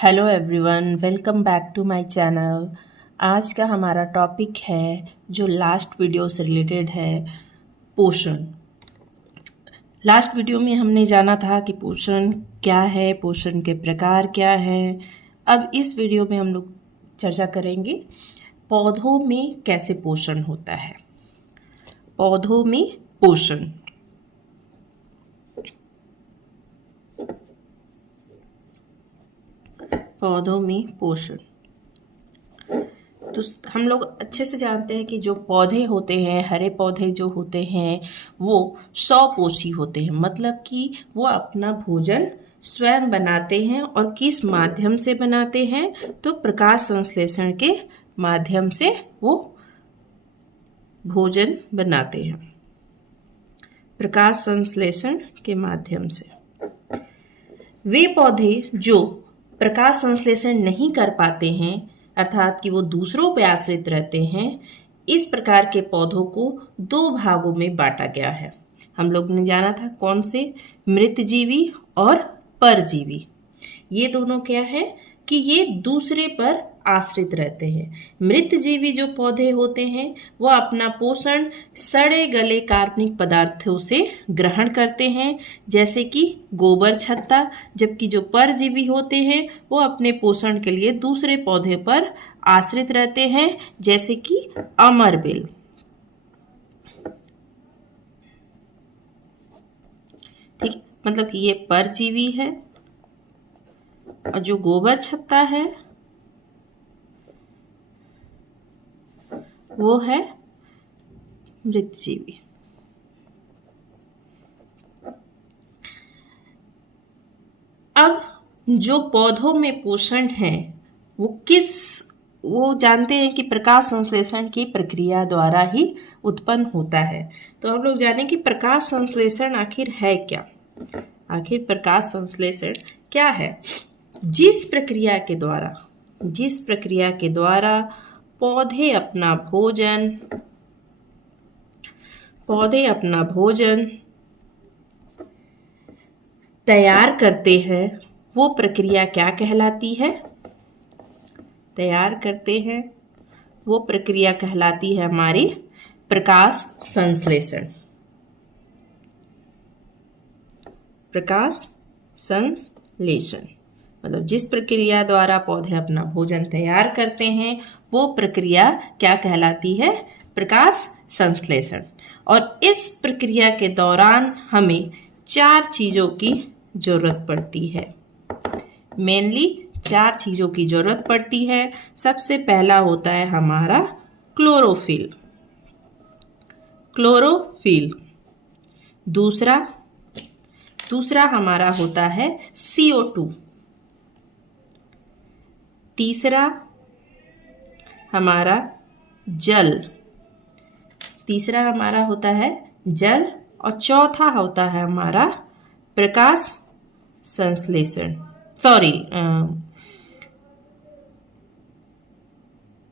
Hello everyone, welcome back to my channel. आज का हमारा टॉपिक है जो लास्ट वीडियो से रिलेटेड है, पोषण। लास्ट वीडियो में हमने जाना था कि पोषण क्या है, पोषण के प्रकार क्या हैं। अब इस वीडियो में हम लोग चर्चा करेंगे पौधों में कैसे पोषण होता है। पौधों में पोषण। पौधों में पोषण तो हम लोग अच्छे से जानते हैं कि जो पौधे होते हैं, हरे पौधे जो होते हैं वो स्वपोषी होते हैं। मतलब कि वो अपना भोजन स्वयं बनाते हैं। और किस माध्यम से बनाते हैं? तो प्रकाश संश्लेषण के माध्यम से वो भोजन बनाते हैं, प्रकाश संश्लेषण के माध्यम से। वे पौधे जो प्रकाश संश्लेषण नहीं कर पाते हैं, अर्थात कि वो दूसरों पर आश्रित रहते हैं, इस प्रकार के पौधों को दो भागों में बांटा गया है। हम लोग ने जाना था कौन से? मृतजीवी और परजीवी। ये दोनों क्या है कि ये दूसरे पर आश्रित रहते हैं। मृतजीवी जो पौधे होते हैं वो अपना पोषण सड़े गले कार्बनिक पदार्थों से ग्रहण करते हैं, जैसे कि गोबर छत्ता। जबकि जो परजीवी होते हैं वो अपने पोषण के लिए दूसरे पौधे पर आश्रित रहते हैं, जैसे कि अमरबेल। ठीक, मतलब कि ये परजीवी है और जो गोबर छत्ता है वो है मृतजीवी। अब जो पौधों में पोषण है वो जानते हैं कि प्रकाश संश्लेषण की प्रक्रिया द्वारा ही उत्पन्न होता है। तो हम लोग जानें कि प्रकाश संश्लेषण आखिर है क्या। आखिर प्रकाश संश्लेषण क्या है? जिस प्रक्रिया के द्वारा पौधे अपना भोजन तैयार करते हैं, वो प्रक्रिया क्या कहलाती है? वो प्रक्रिया कहलाती है हमारी प्रकाश संश्लेषण। प्रकाश संश्लेषण मतलब जिस प्रक्रिया द्वारा पौधे अपना भोजन तैयार करते हैं वो प्रक्रिया क्या कहलाती है? प्रकाश संश्लेषण। और इस प्रक्रिया के दौरान हमें 4 चीज़ों की जरूरत पड़ती है। मेनली 4 चीज़ों की जरूरत पड़ती है। सबसे पहला होता है हमारा क्लोरोफिल। दूसरा हमारा होता है CO2। तीसरा हमारा होता है जल। और चौथा होता है हमारा प्रकाश संश्लेषण,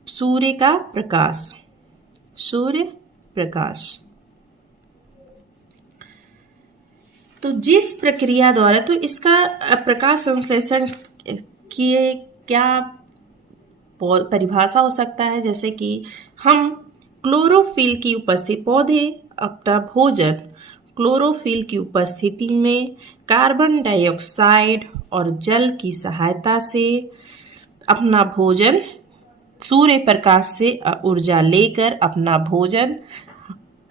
सूर्य प्रकाश। तो जिस प्रक्रिया द्वारा, तो इसका प्रकाश संश्लेषण की क्या परिभाषा हो सकता है? जैसे कि हम क्लोरोफिल की उपस्थिति, पौधे अपना भोजन क्लोरोफिल की उपस्थिति में कार्बन डाइऑक्साइड और जल की सहायता से अपना भोजन, सूर्य प्रकाश से ऊर्जा लेकर अपना भोजन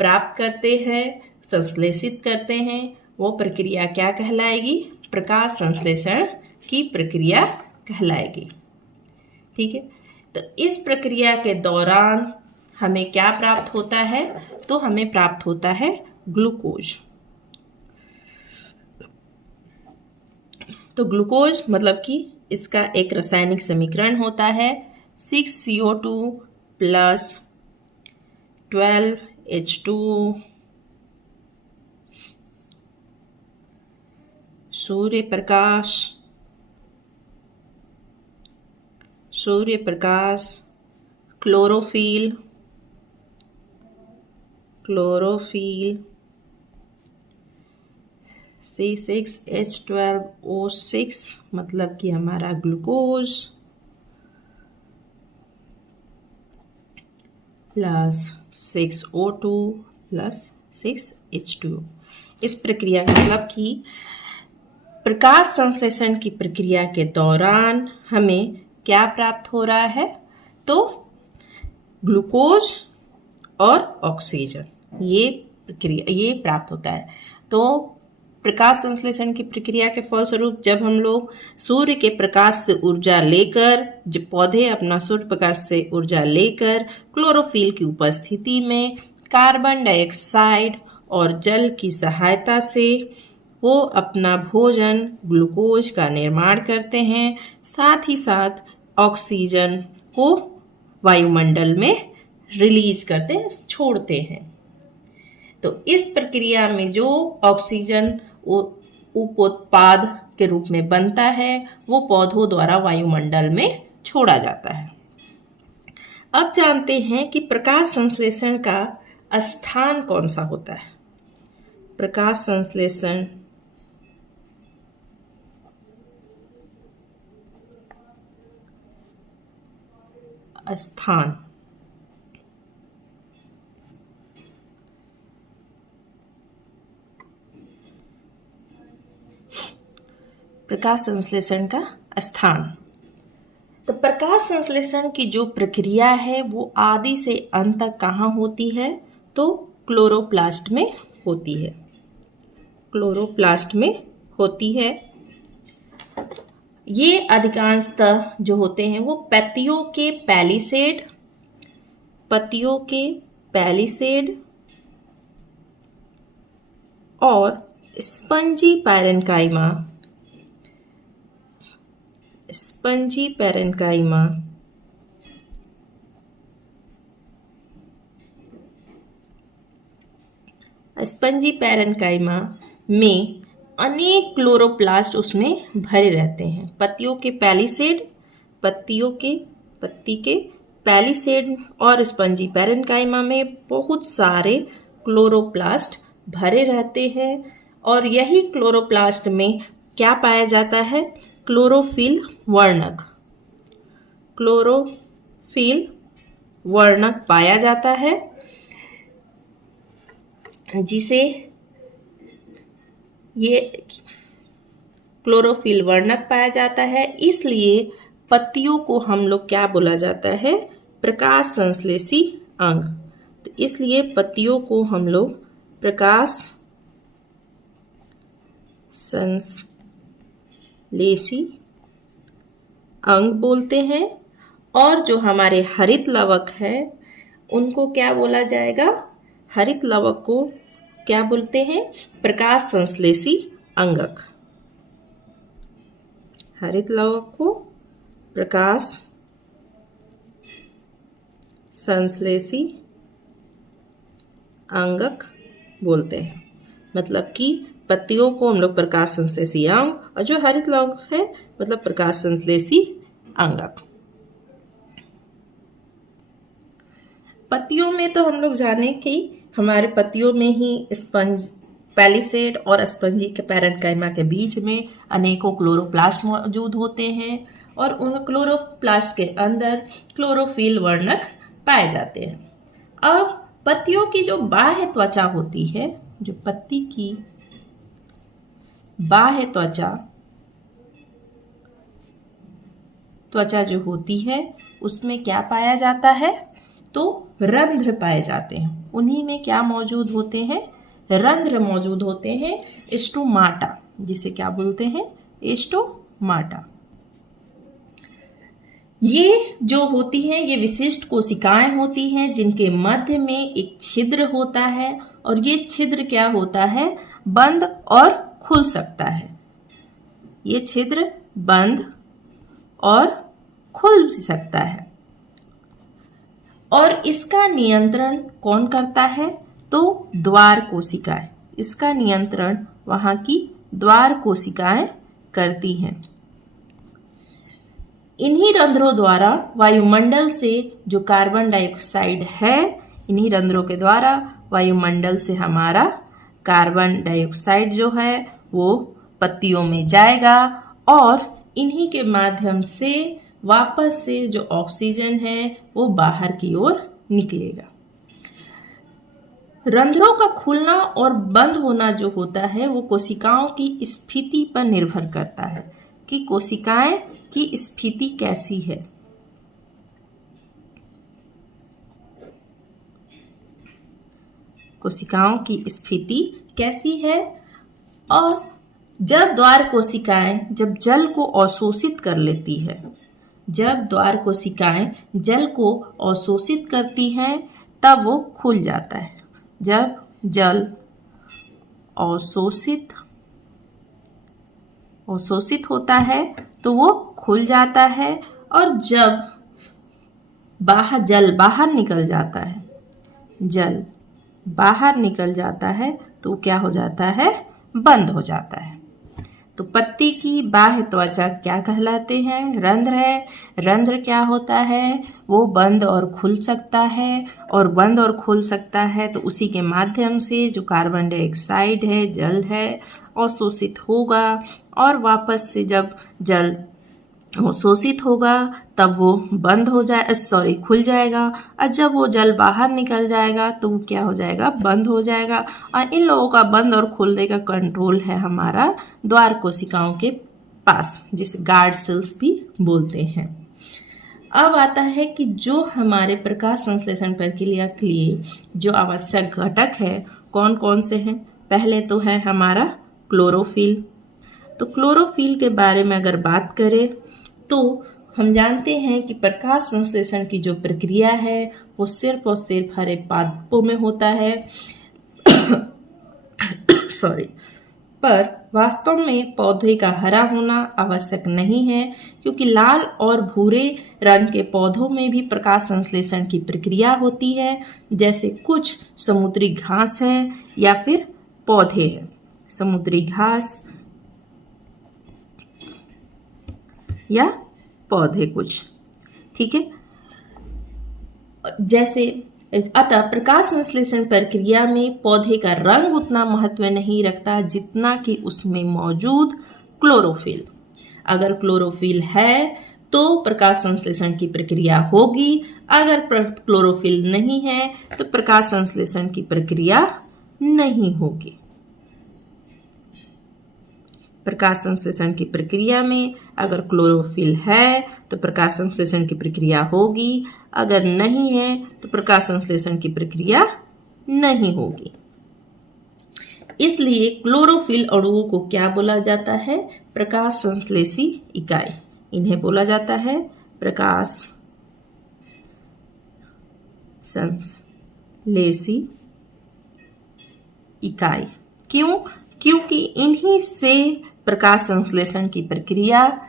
प्राप्त करते हैं, संश्लेषित करते हैं। वो प्रक्रिया क्या कहलाएगी? प्रकाश संश्लेषण की प्रक्रिया कहलाएगी। ठीक है, तो इस प्रक्रिया के दौरान हमें क्या प्राप्त होता है? तो हमें प्राप्त होता है ग्लूकोज। तो ग्लूकोज मतलब कि इसका एक रासायनिक समीकरण होता है 6CO2 + 12H2 Surya Prakash, chlorophyll, C6H12O6 मतलब कि हमारा glucose plus 6O2 plus 6H2O। इस प्रक्रिया का मतलब कि प्रकाश संश्लेषण की प्रक्रिया के दौरान हमें क्या प्राप्त हो रहा है, तो ग्लूकोज और ऑक्सीजन ये प्राप्त होता है। तो प्रकाश संश्लेषण की प्रक्रिया के फलस्वरूप जब हम लोग सूर्य के प्रकाश से ऊर्जा लेकर, जब पौधे अपना सूर्य प्रकाश से ऊर्जा लेकर क्लोरोफिल की उपस्थिति में कार्बन डाइऑक्साइड और जल की सहायता से वो अपना भोजन ग्लूकोज का निर्माण करते हैं, साथ ही साथ ऑक्सीजन को वायुमंडल में रिलीज करते हैं, छोड़ते हैं। तो इस प्रक्रिया में जो ऑक्सीजन उपोत्पाद के रूप में बनता है वो पौधों द्वारा वायुमंडल में छोड़ा जाता है। अब जानते हैं कि प्रकाश संश्लेषण का स्थान कौन सा होता है। प्रकाश संश्लेषण स्थान प्रकाश संश्लेषण का स्थान। तो प्रकाश संश्लेषण की जो प्रक्रिया है वो आदि से अंत तक कहाँ होती है, तो क्लोरोप्लास्ट में होती है। क्लोरोप्लास्ट में होती है। ये अधिकांशतः जो होते हैं वो पत्तियों के पैलिसेड और स्पंजी पैरेन्काइमा में अनेक क्लोरोप्लास्ट उसमें भरे रहते हैं। पत्ती के पैलिसेड और स्पंजी पैरेन्काइमा में बहुत सारे क्लोरोप्लास्ट भरे रहते हैं और यही क्लोरोप्लास्ट में क्या पाया जाता है, क्लोरोफिल वर्णक पाया जाता है, जिसे ये क्लोरोफिल वर्णक पाया जाता है। इसलिए पत्तियों को हम लोग क्या बोला जाता है, प्रकाश संश्लेषी अंग। तो इसलिए पत्तियों को हम लोग प्रकाश संश्लेषी अंग बोलते हैं। और जो हमारे हरित लवक है उनको क्या बोला जाएगा, हरित लवक को क्या बोलते हैं, प्रकाश संश्लेषी अंगक। हरित लवक को प्रकाश संश्लेषी अंगक बोलते हैं। मतलब कि पत्तियों को हम लोग प्रकाश संश्लेषी अंग और जो हरित लवक है मतलब प्रकाश संश्लेषी अंगक। पत्तियों में तो हम लोग जाने कि हमारे पत्तियों में ही पैलिसेड और स्पंजी के पैरेन्काइमा के बीच में अनेकों क्लोरोप्लास्ट मौजूद होते हैं और उन क्लोरोप्लास्ट के अंदर क्लोरोफिल वर्णक पाए जाते हैं। अब पत्तियों की जो बाह्य त्वचा होती है, जो पत्ती की बाह्य त्वचा जो होती है उसमें क्या पाया जाता है, तो रंध्र पाए जाते हैं। उन्हीं में क्या मौजूद होते हैं, रंध्र मौजूद होते हैं, स्टोमाटा, जिसे क्या बोलते हैं, स्टोमाटा। ये जो होती हैं ये विशिष्ट कोशिकाएं होती हैं जिनके मध्य में एक छिद्र होता है और ये छिद्र क्या होता है, बंद और खुल सकता है। ये छिद्र बंद और खुल सकता है और इसका नियंत्रण कौन करता है, तो द्वार कोशिकाएं। इसका नियंत्रण वहां की द्वार कोशिकाएं करती हैं। इन्हीं रंध्रों द्वारा वायुमंडल से जो कार्बन डाइऑक्साइड है, इन्हीं रंध्रों के द्वारा वायुमंडल से हमारा कार्बन डाइऑक्साइड जो है वो पत्तियों में जाएगा और इन्हीं के माध्यम से वापस से जो ऑक्सीजन है वो बाहर की ओर निकलेगा। रंध्रों का खुलना और बंद होना जो होता है वो कोशिकाओं की स्थिति पर निर्भर करता है कि कोशिकाएं की स्थिति कैसी है। कोशिकाओं की स्थिति कैसी है और जब द्वार कोशिकाएं जब जल को अवशोषित कर लेती है, जब द्वार कोशिकाएं जल को अवशोषित करती हैं तब वो खुल जाता है। जब जल अवशोषित होता है तो वो खुल जाता है और जब जल बाहर निकल जाता है, जल बाहर निकल जाता है तो क्या हो जाता है, बंद हो जाता है। तो पत्ती की बाह्य त्वचा क्या कहलाते हैं, रंध्र है। रंध्र क्या होता है, वो बंद और खुल सकता है और बंद और खुल सकता है तो उसी के माध्यम से जो कार्बन डाइऑक्साइड है, जल है, अवशोषित होगा और वापस से जब जल अवशोषित होगा तब वो खुल जाएगा और जब वो जल बाहर निकल जाएगा तो वो क्या हो जाएगा, बंद हो जाएगा। और इन लोगों का बंद और खुलने का कंट्रोल है हमारा द्वार कोशिकाओं के पास, जिसे गार्ड सेल्स भी बोलते हैं। अब आता है कि जो हमारे प्रकाश संश्लेषण प्रक्रिया के लिए जो आवश्यक घटक है कौन कौन से हैं। पहले तो है हमारा क्लोरोफिल। तो क्लोरोफिल के बारे में अगर बात करें तो हम जानते हैं कि प्रकाश संश्लेषण की जो प्रक्रिया है वो सिर्फ और सिर्फ हरे पादपों में होता है पर वास्तव में पौधे का हरा होना आवश्यक नहीं है, क्योंकि लाल और भूरे रंग के पौधों में भी प्रकाश संश्लेषण की प्रक्रिया होती है, जैसे कुछ समुद्री घास है या फिर पौधे हैं, समुद्री घास या पौधे कुछ, ठीक है। जैसे अतः प्रकाश संश्लेषण प्रक्रिया में पौधे का रंग उतना महत्व नहीं रखता जितना कि उसमें मौजूद क्लोरोफिल। अगर क्लोरोफिल है तो प्रकाश संश्लेषण की प्रक्रिया होगी, अगर क्लोरोफिल नहीं है तो प्रकाश संश्लेषण की प्रक्रिया नहीं होगी। प्रकाश संश्लेषण की प्रक्रिया में अगर क्लोरोफिल है तो प्रकाश संश्लेषण की प्रक्रिया होगी, अगर नहीं है तो प्रकाश संश्लेषण की प्रक्रिया नहीं होगी। इसलिए क्लोरोफिल अणुओं को क्या बोला जाता है, प्रकाश संश्लेषी इकाई। इन्हें बोला जाता है प्रकाश संश्लेषी इकाई। क्यों? क्योंकि इन्हीं से प्रकाश संश्लेषण की प्रक्रिया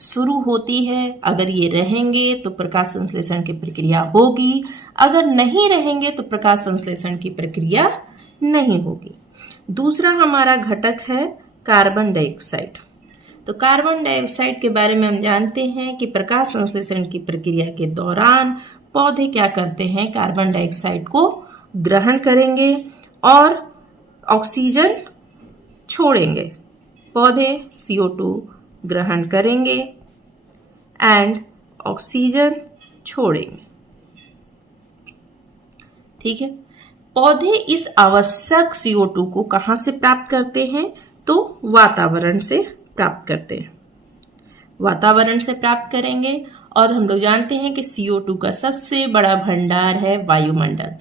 शुरू होती है। अगर ये रहेंगे तो प्रकाश संश्लेषण की प्रक्रिया होगी, अगर नहीं रहेंगे तो प्रकाश संश्लेषण की प्रक्रिया नहीं होगी। दूसरा हमारा घटक है कार्बन डाइऑक्साइड। तो कार्बन डाइऑक्साइड के बारे में हम जानते हैं कि प्रकाश संश्लेषण की प्रक्रिया के दौरान पौधे क्या करते हैं, कार्बन डाइऑक्साइड को ग्रहण करेंगे और ऑक्सीजन छोड़ेंगे। पौधे CO2 ग्रहण करेंगे एंड ऑक्सीजन छोड़ेंगे, ठीक है। पौधे इस आवश्यक CO2 को कहाँ से प्राप्त करते हैं, तो वातावरण से प्राप्त करते हैं, वातावरण से प्राप्त करेंगे। और हम लोग जानते हैं कि CO2 का सबसे बड़ा भंडार है वायुमंडल,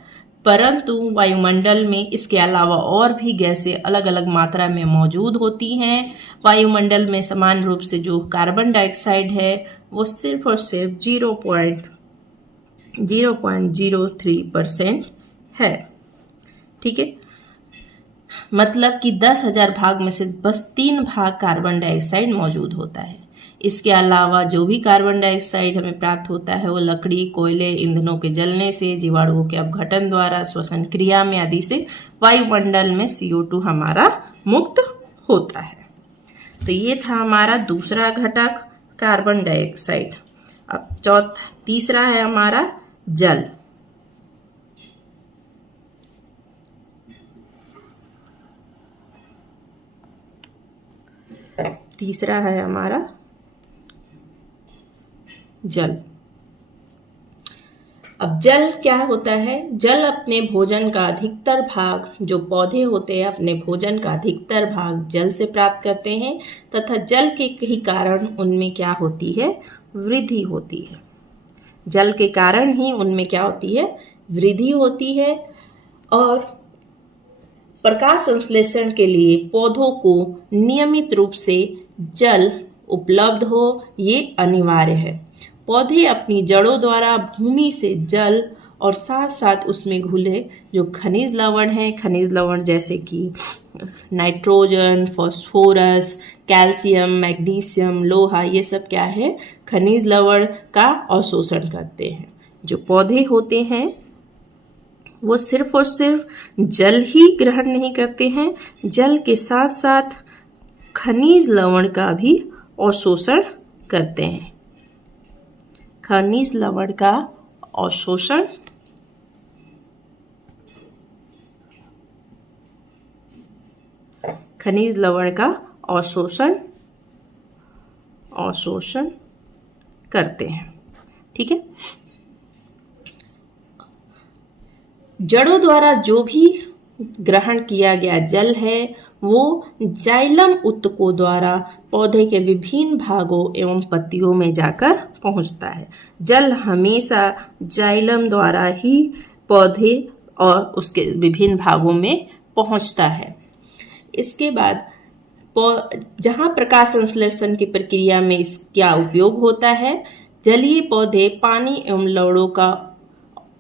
परंतु वायुमंडल में इसके अलावा और भी गैसें अलग अलग मात्रा में मौजूद होती हैं। वायुमंडल में समान रूप से जो कार्बन डाइऑक्साइड है वो सिर्फ और सिर्फ 0.03% है, ठीक है। मतलब कि 10,000 भाग में से बस 3 भाग कार्बन डाइऑक्साइड मौजूद होता है। इसके अलावा जो भी कार्बन डाइऑक्साइड हमें प्राप्त होता है वो लकड़ी, कोयले, ईंधनों के जलने से, जीवाणुओं के अपघटन द्वारा, श्वसन क्रिया में आदि से वायुमंडल में CO2 हमारा मुक्त होता है। तो ये था हमारा दूसरा घटक कार्बन डाइऑक्साइड। अब तीसरा है हमारा जल। तीसरा है हमारा जल। अब जल क्या होता है? जल अपने भोजन का अधिकतर भाग, जो पौधे होते हैं अपने भोजन का अधिकतर भाग जल से प्राप्त करते हैं, तथा जल के ही कारण उनमें क्या होती है? वृद्धि होती है। जल के कारण ही उनमें क्या होती है? वृद्धि होती है। और प्रकाश संश्लेषण के लिए पौधों को नियमित रूप से जल उपलब्ध हो, ये अनिवार्य है। पौधे अपनी जड़ों द्वारा भूमि से जल और साथ साथ उसमें घुले जो खनिज लवण हैं, खनिज लवण जैसे कि नाइट्रोजन, फास्फोरस, कैल्शियम, मैग्नीशियम, लोहा, ये सब क्या है? खनिज लवण का अवशोषण करते हैं। जो पौधे होते हैं वो सिर्फ और सिर्फ जल ही ग्रहण नहीं करते हैं, जल के साथ साथ खनिज लवण का भी अवशोषण करते हैं। खनिज लवण का अवशोषण खनिज लवण का अवशोषण करते हैं। ठीक है। जड़ों द्वारा जो भी ग्रहण किया गया जल है वो जाइलम ऊतकों द्वारा पौधे के विभिन्न भागों एवं पत्तियों में जाकर पहुंचता है। जल हमेशा जाइलम द्वारा ही पौधे और उसके विभिन्न भागों में पहुंचता है। इसके बाद जहां प्रकाश संश्लेषण की प्रक्रिया में इसका उपयोग होता है, जलीय पौधे पानी एवं लवणों का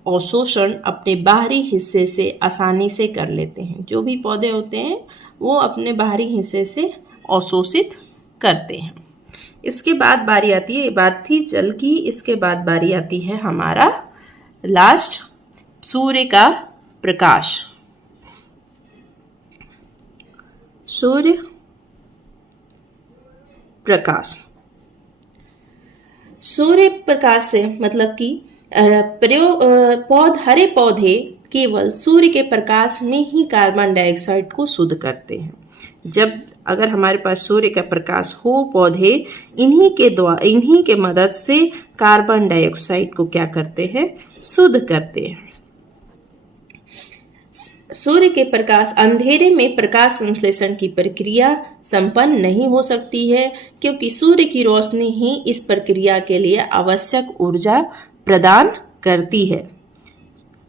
अवशोषण अपने बाहरी हिस्से से आसानी से कर लेते हैं। जो भी पौधे होते हैं वो अपने बाहरी हिस्से से अवशोषित करते हैं। इसके बाद बारी आती है, ये बात थी जल की, इसके बाद बारी आती है हमारा लास्ट, सूर्य का प्रकाश। सूर्य प्रकाश। सूर्य प्रकाश से मतलब कि हरे पौधे केवल सूर्य के प्रकाश में ही कार्बन डाइऑक्साइड को शुद्ध करते हैं। जब अगर हमारे पास सूर्य का प्रकाश हो, पौधे इन्हीं के मदद से कार्बन डाइऑक्साइड को क्या करते हैं? शुद्ध करते हैं। सूर्य के प्रकाश अंधेरे में प्रकाश संश्लेषण की प्रक्रिया संपन्न नहीं हो सकती है, क्योंकि सूर्य की रोशनी ही इस प्रक्रिया के लिए आवश्यक ऊर्जा प्रदान करती है।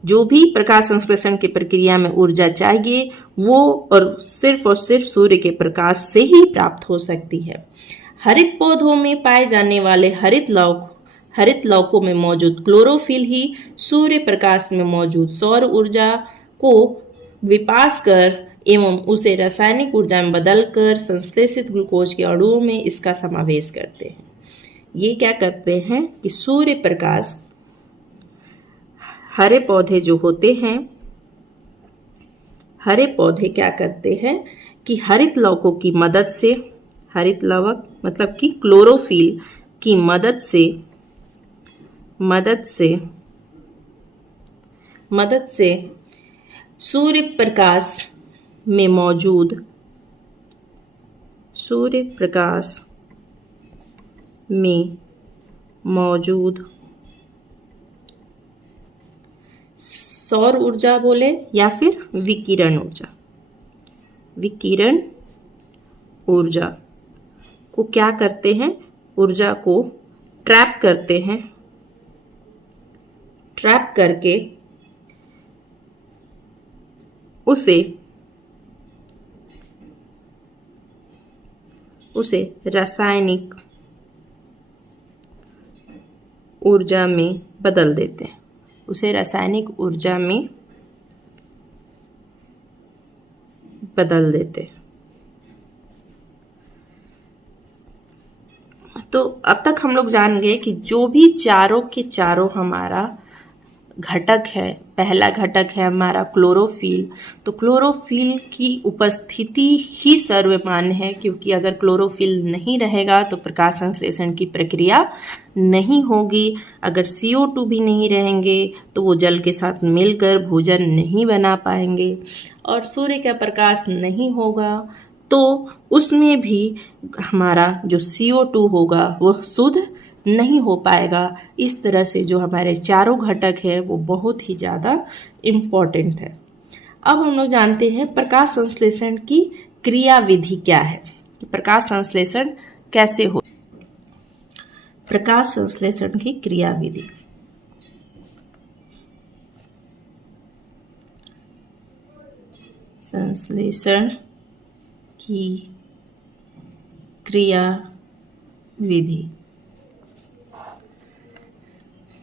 जो भी प्रकाश संश्लेषण की प्रक्रिया में ऊर्जा चाहिए वो और सिर्फ सूर्य के प्रकाश से ही प्राप्त हो सकती है। हरित पौधों में पाए जाने वाले हरित लौकों में मौजूद क्लोरोफिल ही सूर्य प्रकाश में मौजूद सौर ऊर्जा को विपास कर एवं उसे रासायनिक ऊर्जा में बदलकर संश्लेषित ग्लूकोज के अणुओं में इसका समावेश करते हैं। ये क्या करते हैं कि सूर्य प्रकाश, हरे पौधे जो होते हैं, हरे पौधे क्या करते हैं कि हरित लवकों की मदद से, हरित लवक मतलब कि क्लोरोफिल की मदद से सूर्य प्रकाश में मौजूद सौर ऊर्जा बोले या फिर विकिरण ऊर्जा को क्या करते हैं? ऊर्जा को ट्रैप करते हैं। ट्रैप करके उसे रासायनिक ऊर्जा में बदल देते हैं। उसे रासायनिक ऊर्जा में बदल देते हैं। तो अब तक हम लोग जान गए कि जो भी चारों के चारों हमारा घटक है, पहला घटक है हमारा क्लोरोफिल। तो क्लोरोफिल की उपस्थिति ही सर्वमान्य है, क्योंकि अगर क्लोरोफिल नहीं रहेगा तो प्रकाश संश्लेषण की प्रक्रिया नहीं होगी। अगर CO2 भी नहीं रहेंगे तो वो जल के साथ मिलकर भोजन नहीं बना पाएंगे, और सूर्य का प्रकाश नहीं होगा तो उसमें भी हमारा जो CO2 होगा वह शुद्ध नहीं हो पाएगा। इस तरह से जो हमारे चारों घटक हैं वो बहुत ही ज़्यादा इम्पॉर्टेंट है। अब हम लोग जानते हैं प्रकाश संश्लेषण की क्रियाविधि क्या है, प्रकाश संश्लेषण कैसे हो। प्रकाश संश्लेषण की क्रियाविधि, संश्लेषण की क्रियाविधि।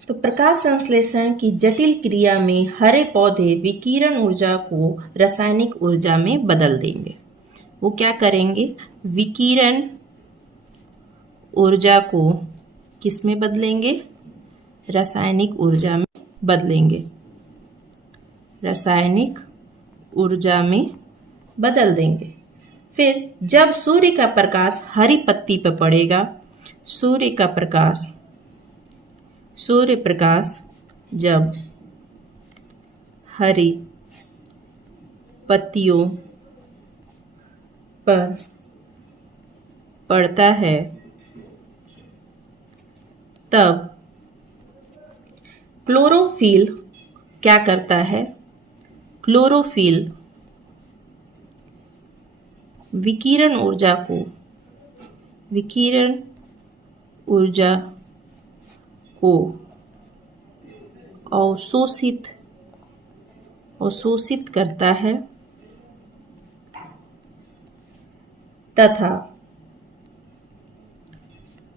तो प्रकाश संश्लेषण की जटिल क्रिया में हरे पौधे विकिरण ऊर्जा को रासायनिक ऊर्जा में बदल देंगे। वो क्या करेंगे, विकिरण ऊर्जा को किस में बदलेंगे, रासायनिक ऊर्जा में बदलेंगे, रासायनिक ऊर्जा में बदल देंगे। फिर जब सूर्य का प्रकाश हरी पत्ती पर पड़ेगा, सूर्य प्रकाश जब हरी पत्तियों पर पड़ता है तब क्लोरोफिल क्या करता है, क्लोरोफिल विकिरण ऊर्जा को अवशोषित करता है तथा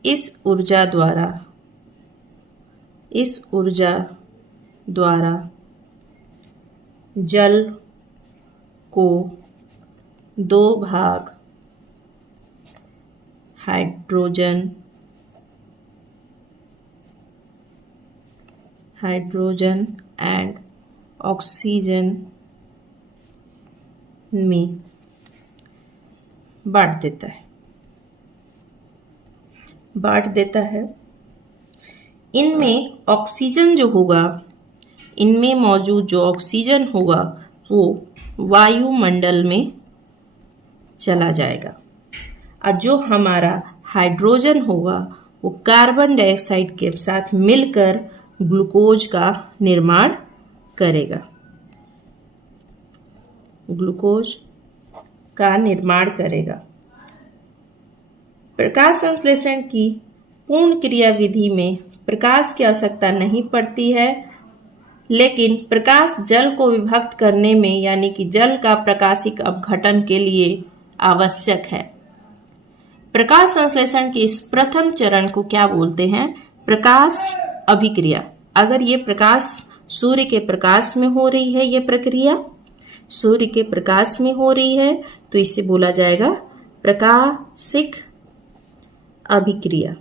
इस ऊर्जा द्वारा जल को दो भाग हाइड्रोजन एंड ऑक्सीजन में बांट देता है। इनमें ऑक्सीजन जो होगा, इनमें मौजूद जो ऑक्सीजन होगा वो वायुमंडल में चला जाएगा और जो हमारा हाइड्रोजन होगा वो कार्बन डाइऑक्साइड के साथ मिलकर ग्लूकोज का निर्माण करेगा, प्रकाश संश्लेषण की पूर्ण क्रियाविधि में प्रकाश की आवश्यकता नहीं पड़ती है, लेकिन प्रकाश जल को विभक्त करने में यानी कि जल का प्रकाशिक अपघटन के लिए आवश्यक है। प्रकाश संश्लेषण के इस प्रथम चरण को क्या बोलते हैं, प्रकाश अभिक्रिया। अगर ये प्रकाश सूर्य के प्रकाश में हो रही है, ये प्रक्रिया सूर्य के प्रकाश में हो रही है तो इसे बोला जाएगा प्रकाशिक अभिक्रिया।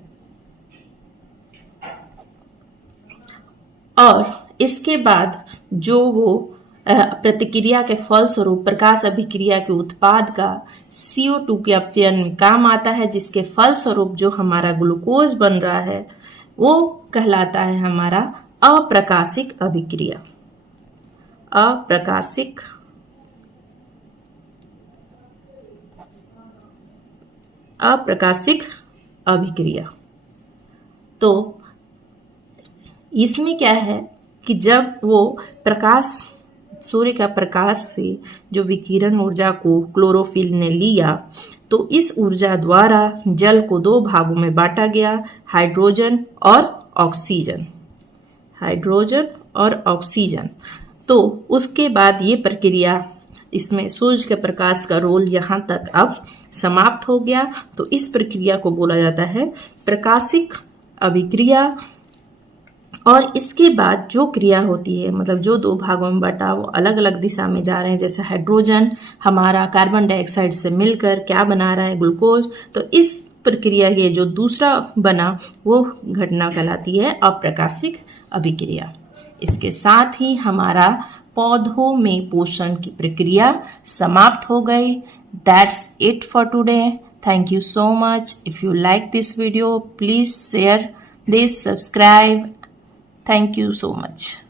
और इसके बाद जो वो प्रतिक्रिया के फलस्वरूप प्रकाश अभिक्रिया के उत्पाद का CO2 के अपचयन में काम आता है, जिसके फलस्वरूप जो हमारा ग्लूकोज बन रहा है वो कहलाता है हमारा अप्रकाशिक अभिक्रिया। अप्रकाशिक अभिक्रिया। तो इसमें क्या है कि जब वो प्रकाश सूर्य का प्रकाश से जो विकिरण ऊर्जा को क्लोरोफिल ने लिया तो इस ऊर्जा द्वारा जल को दो भागों में बांटा गया, हाइड्रोजन और ऑक्सीजन। तो उसके बाद ये प्रक्रिया, इसमें सूर्य के प्रकाश का रोल यहाँ तक अब समाप्त हो गया। तो इस प्रक्रिया को बोला जाता है प्रकाशिक अभिक्रिया। और इसके बाद जो क्रिया होती है, मतलब जो दो भागों में बटा वो अलग अलग दिशा में जा रहे हैं, जैसे हाइड्रोजन हमारा कार्बन डाइऑक्साइड से मिलकर क्या बना रहा है, ग्लूकोज। तो इस प्रक्रिया के जो दूसरा बना वो घटना कहलाती है अप्रकाशिक अभिक्रिया। इसके साथ ही हमारा पौधों में पोषण की प्रक्रिया समाप्त हो गई। That's it for today. Thank you so much. If you like this video, please share this, subscribe. Thank you so much.